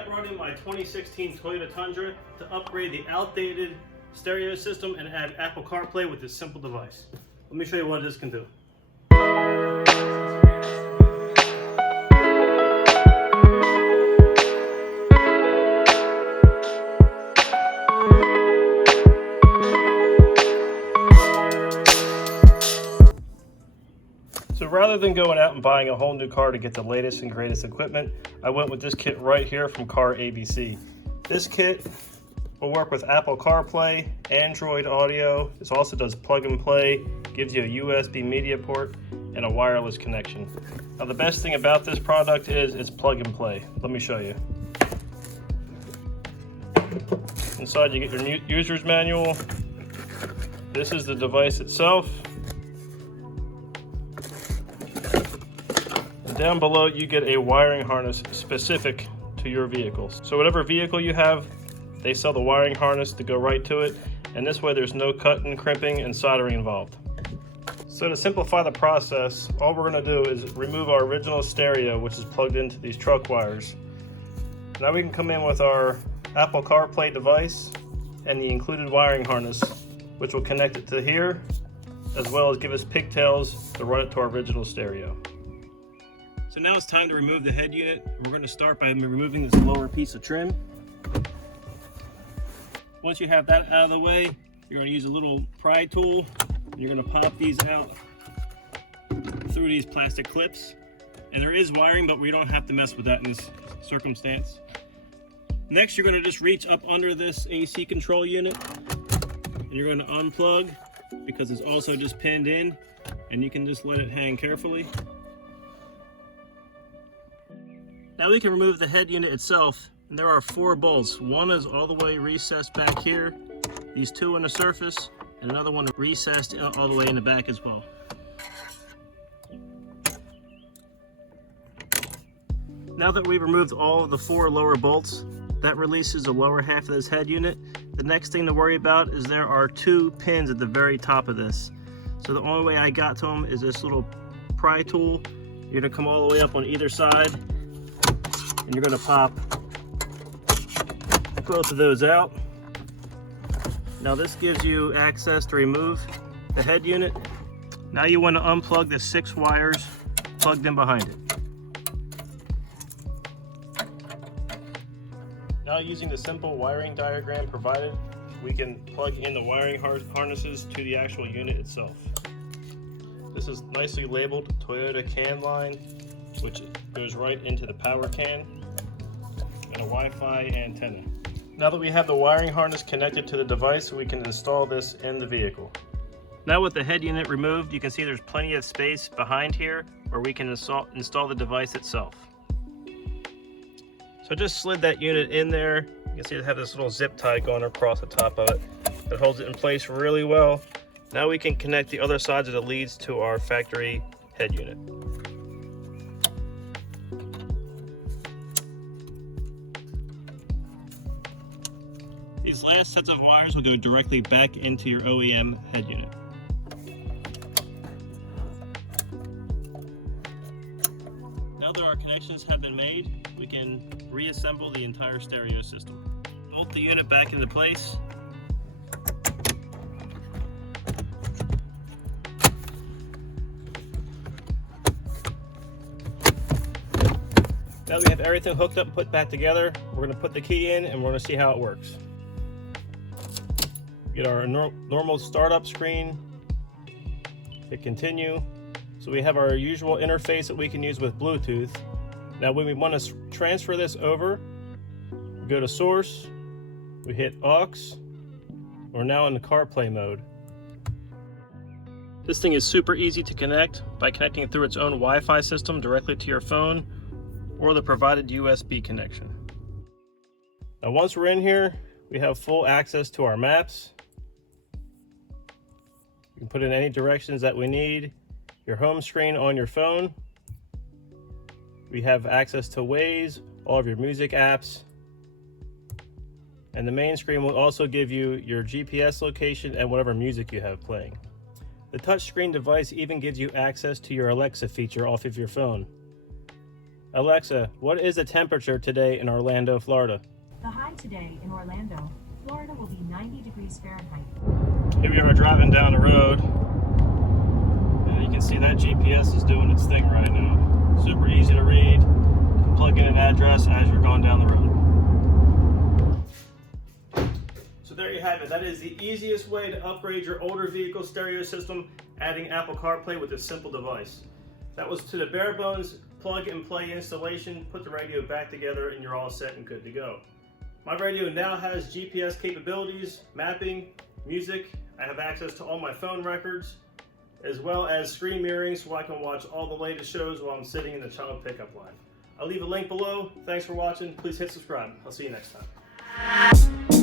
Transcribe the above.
I brought in my 2016 Toyota Tundra to upgrade the outdated stereo system and add Apple CarPlay with this simple device. Let me show you what this can do. So rather than going out and buying a whole new car to get the latest and greatest equipment, I went with this kit right here from autoabc. This kit will work with Apple CarPlay, Android Audio. This also does plug and play, gives you a USB media port, and a wireless connection. Now the best thing about this product is it's plug and play. Let me show you. Inside you get your user's manual. This is the device itself. Down below you get a wiring harness specific to your vehicles. So whatever vehicle you have, they sell the wiring harness to go right to it, and this way there's no cutting, crimping, and soldering involved. So to simplify the process, all we're going to do is remove our original stereo, which is plugged into these truck wires. Now we can come in with our Apple CarPlay device and the included wiring harness, which will connect it to here, as well as give us pigtails to run it to our original stereo. So now it's time to remove the head unit. We're going to start by removing this lower piece of trim. Once you have that out of the way, you're going to use a little pry tool. You're going to pop these out through these plastic clips. And there is wiring, but we don't have to mess with that in this circumstance. Next, you're going to just reach up under this AC control unit. And you're going to unplug because it's also just pinned in, and you can just let it hang carefully. Now we can remove the head unit itself, and there are 4 bolts. One is all the way recessed back here, these 2 on the surface, and another one recessed all the way in the back as well. Now that we've removed all of the 4 lower bolts, that releases the lower half of this head unit. The next thing to worry about is there are 2 pins at the very top of this. So the only way I got to them is this little pry tool. You're gonna come all the way up on either side, and you're going to pop both of those out. Now this gives you access to remove the head unit. Now you want to unplug the 6 wires plugged in behind it. Now using the simple wiring diagram provided, we can plug in the wiring harnesses to the actual unit itself. This is nicely labeled Toyota can line, which goes right into the power can, and a Wi-Fi antenna. Now that we have the wiring harness connected to the device, we can install this in the vehicle. Now with the head unit removed, you can see there's plenty of space behind here where we can install the device itself. So just slid that unit in there. You can see it has this little zip tie going across the top of it that holds it in place really well. Now we can connect the other sides of the leads to our factory head unit. These last sets of wires will go directly back into your OEM head unit. Now that our connections have been made, we can reassemble the entire stereo system. Bolt the unit back into place. Now we have everything hooked up and put back together. We're going to put the key in and we're going to see how it works. Get our normal startup screen, hit continue. So we have our usual interface that we can use with Bluetooth. Now when we want to transfer this over, we go to source, we hit aux, we're now in the CarPlay mode. This thing is super easy to connect by connecting it through its own Wi-Fi system directly to your phone or the provided USB connection. Now once we're in here, we have full access to our maps. You can put in any directions that we need. Your home screen on your phone. We have access to Waze, all of your music apps. And the main screen will also give you your GPS location and whatever music you have playing. The touchscreen device even gives you access to your Alexa feature off of your phone. Alexa, what is the temperature today in Orlando, Florida? The high today in Orlando, Florida will be 90 degrees Fahrenheit. If you're ever driving down the road, and you can see that GPS is doing its thing right now. Super easy to read. You can plug in an address as you're going down the road. So there you have it. That is the easiest way to upgrade your older vehicle stereo system, adding Apple CarPlay with a simple device. That was to the bare bones plug and play installation. Put the radio back together and you're all set and good to go. My radio now has GPS capabilities, mapping, music. I have access to all my phone records, as well as screen mirroring so I can watch all the latest shows while I'm sitting in the child pickup line. I'll leave a link below. Thanks for watching. Please hit subscribe. I'll see you next time.